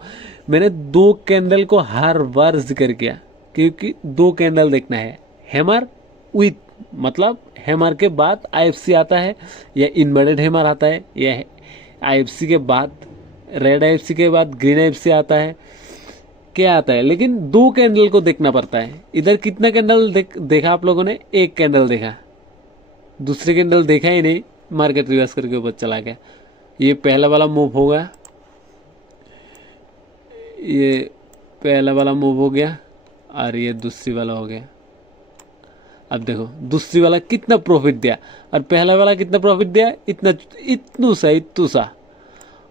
मैंने 2 कैंडल को हर बार जिक्र किया, क्योंकि 2 कैंडल देखना है। हैमर विथ मतलब हैमर के बाद आईएफसी आता है, या इन्वर्टेड हैमर आता है, या आईएफसी के बाद रेड आईएफसी के बाद ग्रीन आईएफसी आता है, क्या आता है, लेकिन 2 कैंडल को देखना पड़ता है। इधर कितना कैंडल देखा आप लोगों ने? 1 कैंडल देखा, दूसरे कैंडल देखा ही नहीं, मार्केट रिवर्स करके ऊपर चला गया। ये पहला वाला मूव हो गया, ये पहला वाला मूव हो गया, और ये दूसरी वाला हो गया। अब देखो दूसरी वाला कितना प्रॉफिट दिया, और पहला वाला कितना प्रॉफिट दिया? इतनू सा।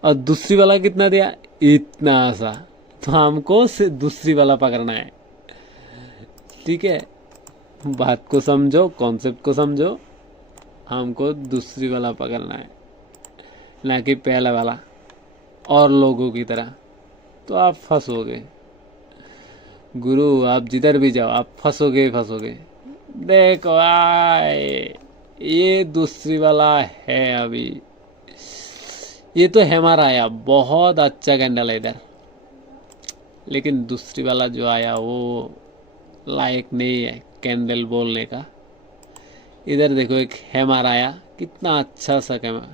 और दूसरी वाला कितना दिया? इतना सा। तो हमको दूसरी वाला पकड़ना है, ठीक है? बात को समझो, कॉन्सेप्ट को समझो। हमको दूसरी वाला पकड़ना है, ना कि पहला वाला और लोगों की तरह। तो आप फंसोगे गुरु, आप जिधर भी जाओ आप फंसोगे ही फंसोगे। देखो ये दूसरी वाला है। अभी ये तो हमारा आया, बहुत अच्छा कैंडल है इधर, लेकिन दूसरी वाला जो आया वो लायक नहीं है कैंडल बोलने का। इधर देखो एक हैमर आया, कितना अच्छा सा कैमरा।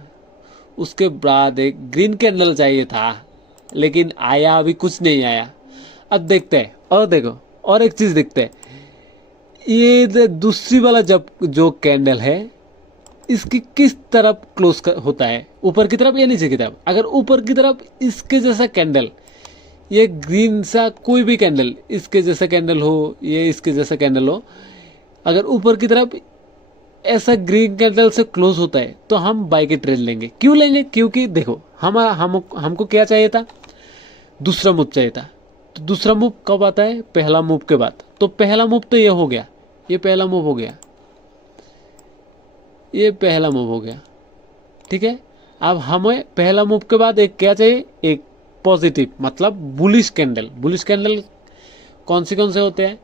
उसके बाद एक ग्रीन कैंडल चाहिए था, लेकिन आया अभी कुछ नहीं आया। अब देखते हैं, और देखो और एक चीज देखते हैं। ये दूसरी वाला जब जो कैंडल है, इसकी किस तरफ क्लोज होता है, ऊपर की तरफ या नीचे की तरफ? अगर ऊपर की तरफ इसके जैसा कैंडल, ये ग्रीन सा कोई भी कैंडल इसके जैसा कैंडल हो, ये इसके जैसा कैंडल हो, अगर ऊपर की तरफ ऐसा ग्रीन कैंडल से क्लोज होता है तो हम बाय के ट्रेड लेंगे। क्यों लेंगे? क्योंकि देखो हमको क्या चाहिए था? दूसरा मूव चाहिए था। तो दूसरा मूव कब आता है? पहला मूव के बाद। तो पहला मूव तो ये हो गया, ये पहला मूव हो गया, ये पहला मूव हो गया, ठीक है? अब हमें पहला मूव के बाद एक क्या चाहिए? एक पॉजिटिव मतलब बुलिश कैंडल। बुलिश कैंडल कौन से होते हैं?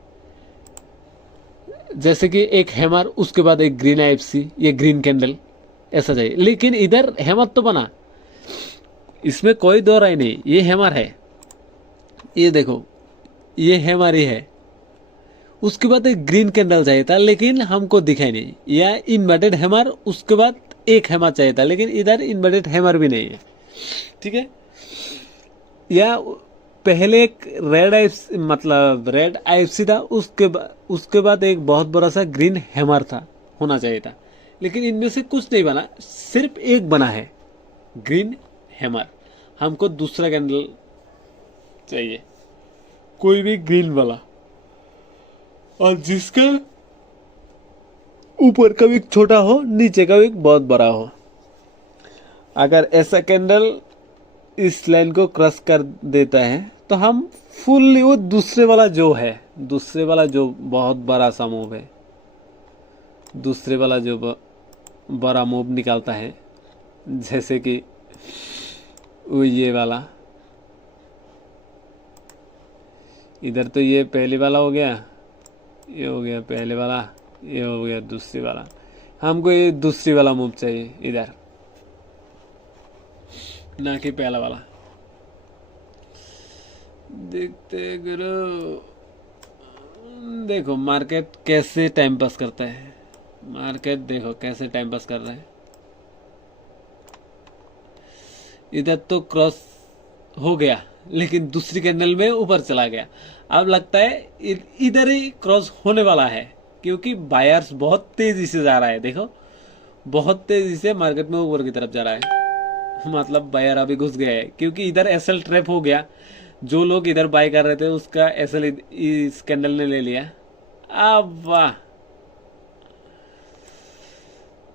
जैसे कि एक हैमर, उसके बाद एक ग्रीन आईएफसी, ये ग्रीन कैंडल, ऐसा चाहिए। लेकिन इधर हैमर तो बना, इसमें कोई दो राय नहीं, ये हैमर है। ये देखो ये हैमर ही है। उसके बाद एक ग्रीन कैंडल चाहिए था, लेकिन हमको दिखाई नहीं। या इन्वर्टेड हैमर, उसके बाद एक हैमर चाहिए था, लेकिन इधर इन्वर्टेड हैमर भी नहीं है, ठीक है? या पहले एक रेड आईएफसी था, उसके बाद एक बहुत बड़ा सा ग्रीन हैमर था, होना चाहिए था। लेकिन इनमें से कुछ नहीं बना, सिर्फ एक बना है, ग्रीन हैमर। हमको दूसरा कैंडल चाहिए, कोई भी ग्रीन वाला, और जिसका ऊपर का भी छोटा हो, नीचे का भी बहुत बड़ा हो। अगर ऐसा कैंडल इस लाइन को क्रॉस कर देता है तो हम फुल्ली, वो दूसरे वाला जो बहुत बड़ा सा मूव है, दूसरे वाला जो बड़ा मूव निकालता है, जैसे कि वो ये वाला, इधर तो ये पहले वाला हो गया, ये हो गया पहले वाला, ये हो गया दूसरी वाला। हमको ये दूसरी वाला मूव चाहिए इधर, ना कि पहला वाला। देखते गुरु, देखो मार्केट कैसे टाइम पास करता है। मार्केट देखो कैसे टाइम पास कर रहा है। इधर तो क्रॉस हो गया, लेकिन दूसरी कैंडल में ऊपर चला गया। अब लगता है इधर ही क्रॉस होने वाला है, क्योंकि बायर्स बहुत तेजी से जा रहा है। देखो बहुत तेजी से मार्केट में ऊपर की तरफ जा रहा है, मतलब बायर अभी घुस गया है, क्योंकि इधर एसएल ट्रैप हो गया। जो लोग इधर बाय कर रहे थे उसका एसएल इस कैंडल ने ले लिया। अब वाह,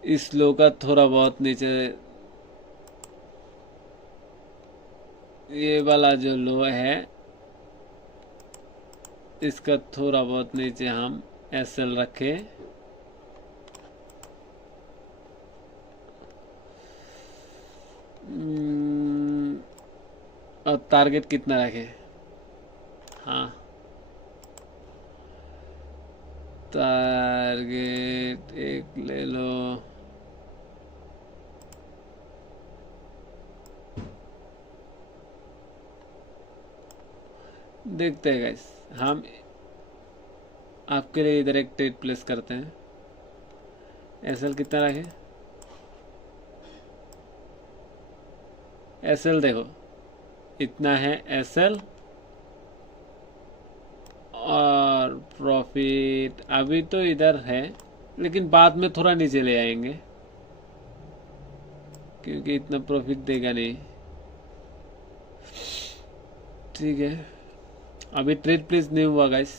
इस लो का थोड़ा बहुत नीचे, ये वाला जो लो है इसका थोड़ा बहुत नीचे हम एसएल रखे, और टारगेट कितना रखे? हाँ, टारगेट एक ले लो, देखते हैं गाइस, हम आपके लिए इधर एक ट्रेड प्लेस करते हैं। एसएल कितना रखे, एसएल देखो इतना है एसएल, और प्रॉफिट अभी तो इधर है, लेकिन बाद में थोड़ा नीचे ले आएंगे क्योंकि इतना प्रॉफिट देगा नहीं। ठीक है, अभी ट्रेड प्लेस नहीं हुआ गाइस।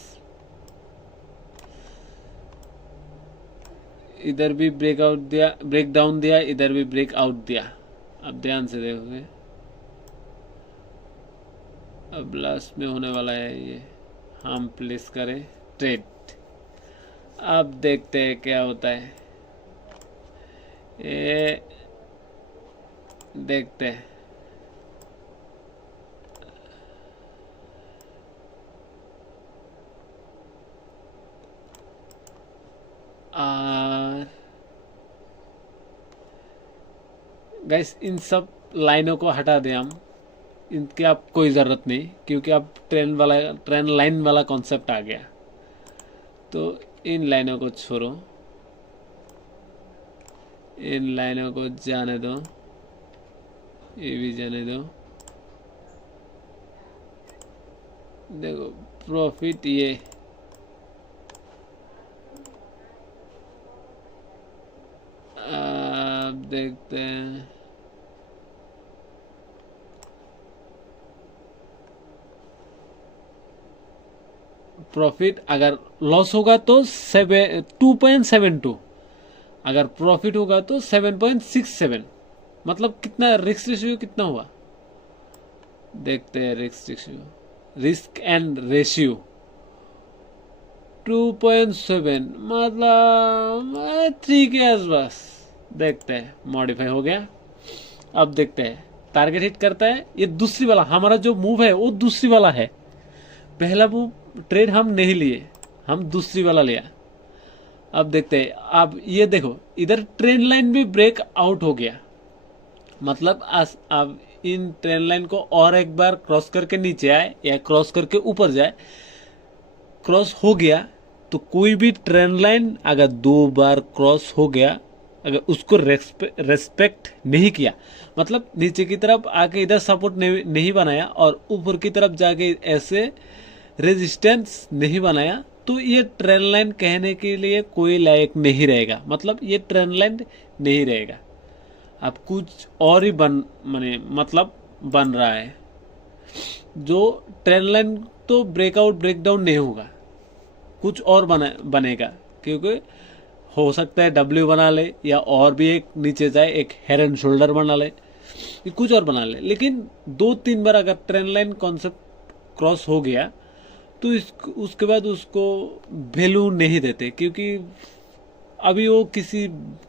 इधर भी ब्रेकआउट दिया, ब्रेक डाउन दिया, इधर भी ब्रेक आउट दिया। अब ध्यान से देखोगे, अब लास्ट में होने वाला है ये, हम प्लेस करें ट्रेड। अब देखते हैं क्या होता है, ये देखते हैं। गाइस इन सब लाइनों को हटा दें हम, इनकी आप कोई ज़रूरत नहीं, क्योंकि अब ट्रेन लाइन वाला कॉन्सेप्ट आ गया। तो इन लाइनों को छोड़ो, इन लाइनों को जाने दो, ये भी जाने दो। देखो प्रॉफिट ये अब देखते हैं। प्रॉफिट अगर लॉस होगा तो 2.72, अगर प्रॉफिट होगा तो 7.67, मतलब कितना रिस्क रेशियो कितना हुआ देखते हैं। रिस्क एंड रेशियो 2.7, मतलब 3 के आसपास। देखते हैं, मॉडिफाई हो गया। अब देखते हैं टारगेट हिट करता है। ये दूसरी वाला हमारा जो मूव है वो दूसरी वाला है, पहला मूव ट्रेड हम नहीं लिए, हम दूसरी वाला लिया। अब देखते हैं, अब ये देखो इधर ट्रेंड लाइन भी ब्रेक आउट हो गया, मतलब अब इन ट्रेंड लाइन को और एक बार क्रॉस करके नीचे आए या क्रॉस करके ऊपर जाए। क्रॉस हो गया तो कोई भी ट्रेंड लाइन अगर 2 बार क्रॉस हो गया, अगर उसको रेस्पेक्ट नहीं किया, मतलब नीचे की तरफ आके इधर सपोर्ट नहीं बनाया और ऊपर की तरफ जाके ऐसे रेजिस्टेंस नहीं बनाया, तो ये ट्रेंड लाइन कहने के लिए कोई लायक नहीं रहेगा, मतलब ये ट्रेंड लाइन नहीं रहेगा। अब कुछ और ही मतलब बन रहा है, जो ट्रेंड लाइन तो ब्रेकआउट ब्रेकडाउन नहीं होगा, कुछ और बनेगा, क्योंकि हो सकता है डब्ल्यू बना ले या और भी एक नीचे जाए, एक हेड एंड शोल्डर बना ले, कुछ और बना ले। लेकिन 2-3 बार अगर ट्रेंड लाइन कॉन्सेप्ट क्रॉस हो गया तो उसके बाद उसको वैल्यू नहीं देते, क्योंकि अभी वो किसी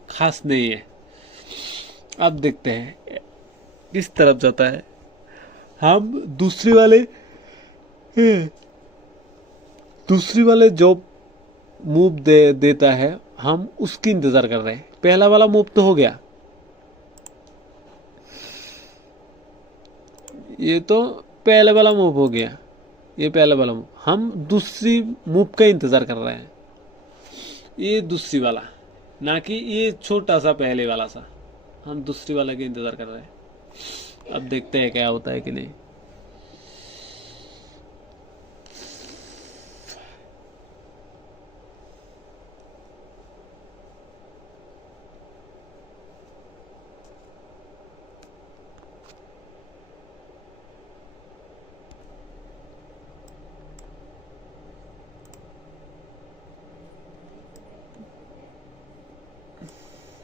खास नहीं है। अब देखते हैं किस तरफ जाता है। हम दूसरी वाले जो मूव देता है हम उसकी इंतजार कर रहे हैं। पहला वाला मूव तो हो गया, ये तो पहले वाला मूव हो गया, ये पहला वाला मूव। हम दूसरी मूव का इंतजार कर रहे हैं, ये दूसरी वाला, ना कि ये छोटा सा पहले वाला सा, हम दूसरी वाला का इंतजार कर रहे हैं। अब देखते हैं क्या होता है कि नहीं।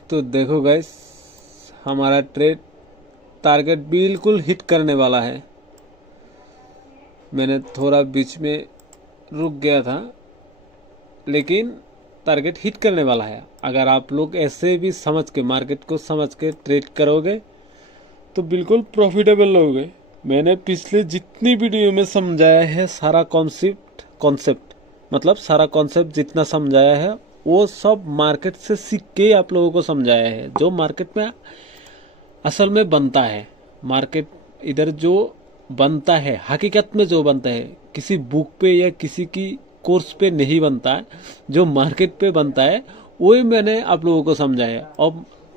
तो देखो गाइस, हमारा ट्रेड टारगेट बिल्कुल हिट करने वाला है। मैंने थोड़ा बीच में रुक गया था, लेकिन टारगेट हिट करने वाला है। अगर आप लोग ऐसे भी समझ के, मार्केट को समझ के ट्रेड करोगे तो बिल्कुल प्रॉफिटेबल होगे। मैंने पिछले जितनी वीडियो में समझाया है सारा कॉन्सेप्ट मतलब सारा कॉन्सेप्ट जितना समझाया है वो सब मार्केट से सीख के आप लोगों को समझाया है, जो मार्केट में असल में बनता है। मार्केट इधर जो बनता है, हकीकत में जो बनता है, किसी बुक पे या किसी की कोर्स पे नहीं बनता है, जो मार्केट पे बनता है वही मैंने आप लोगों को समझाया।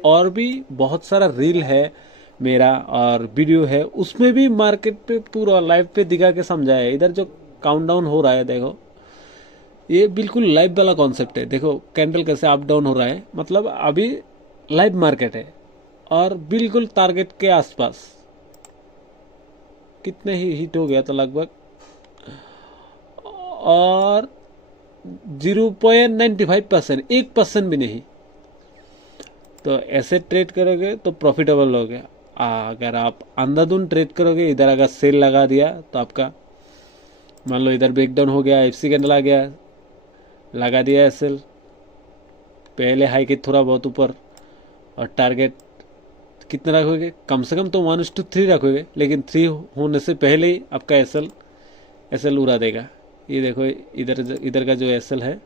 और भी बहुत सारा रील है मेरा और वीडियो है, उसमें भी मार्केट पे पूरा लाइव पे दिखा के समझाया है। इधर जो काउंटडाउन हो रहा है देखो, ये बिल्कुल लाइव वाला कॉन्सेप्ट है। देखो कैंडल कैसे अप डाउन हो रहा है, मतलब अभी लाइव मार्केट है और बिल्कुल टारगेट के आसपास। कितने ही हिट हो गया था लगभग, और 0.95%, 1% भी नहीं। तो ऐसे ट्रेड करोगे तो प्रॉफिटेबल हो गया। अगर आप अंधाधुन ट्रेड करोगे, इधर अगर सेल लगा दिया तो आपका मान लो इधर ब्रेकडाउन हो गया, एफसी कैंडल आ गया, लगा दिया है सेल, पहले हाई के थोड़ा बहुत ऊपर, और टारगेट कितना रखोगे, कम से कम तो 1:3 रखोगे, लेकिन 3 होने से पहले ही आपका एसएल उड़ा देगा। ये देखो इधर का जो एसएल है,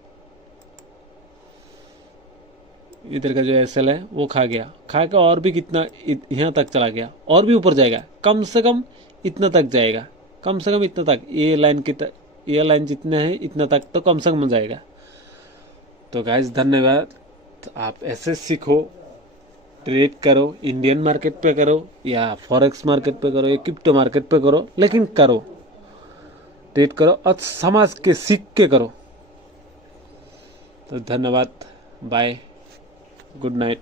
इधर का जो एसएल है वो खा के और भी कितना यहाँ तक चला गया, और भी ऊपर जाएगा, कम से कम इतना तक जाएगा, कम से कम इतना तक, ये लाइन जितना है इतना तक तो कम से कम जाएगा। तो गाइस धन्यवाद। आप ऐसे सीखो, ट्रेड करो, इंडियन मार्केट पे करो या फॉरेक्स मार्केट पे करो या क्रिप्टो मार्केट पे करो, लेकिन करो, ट्रेड करो और समझ के सीख के करो। तो धन्यवाद, बाय, गुड नाइट।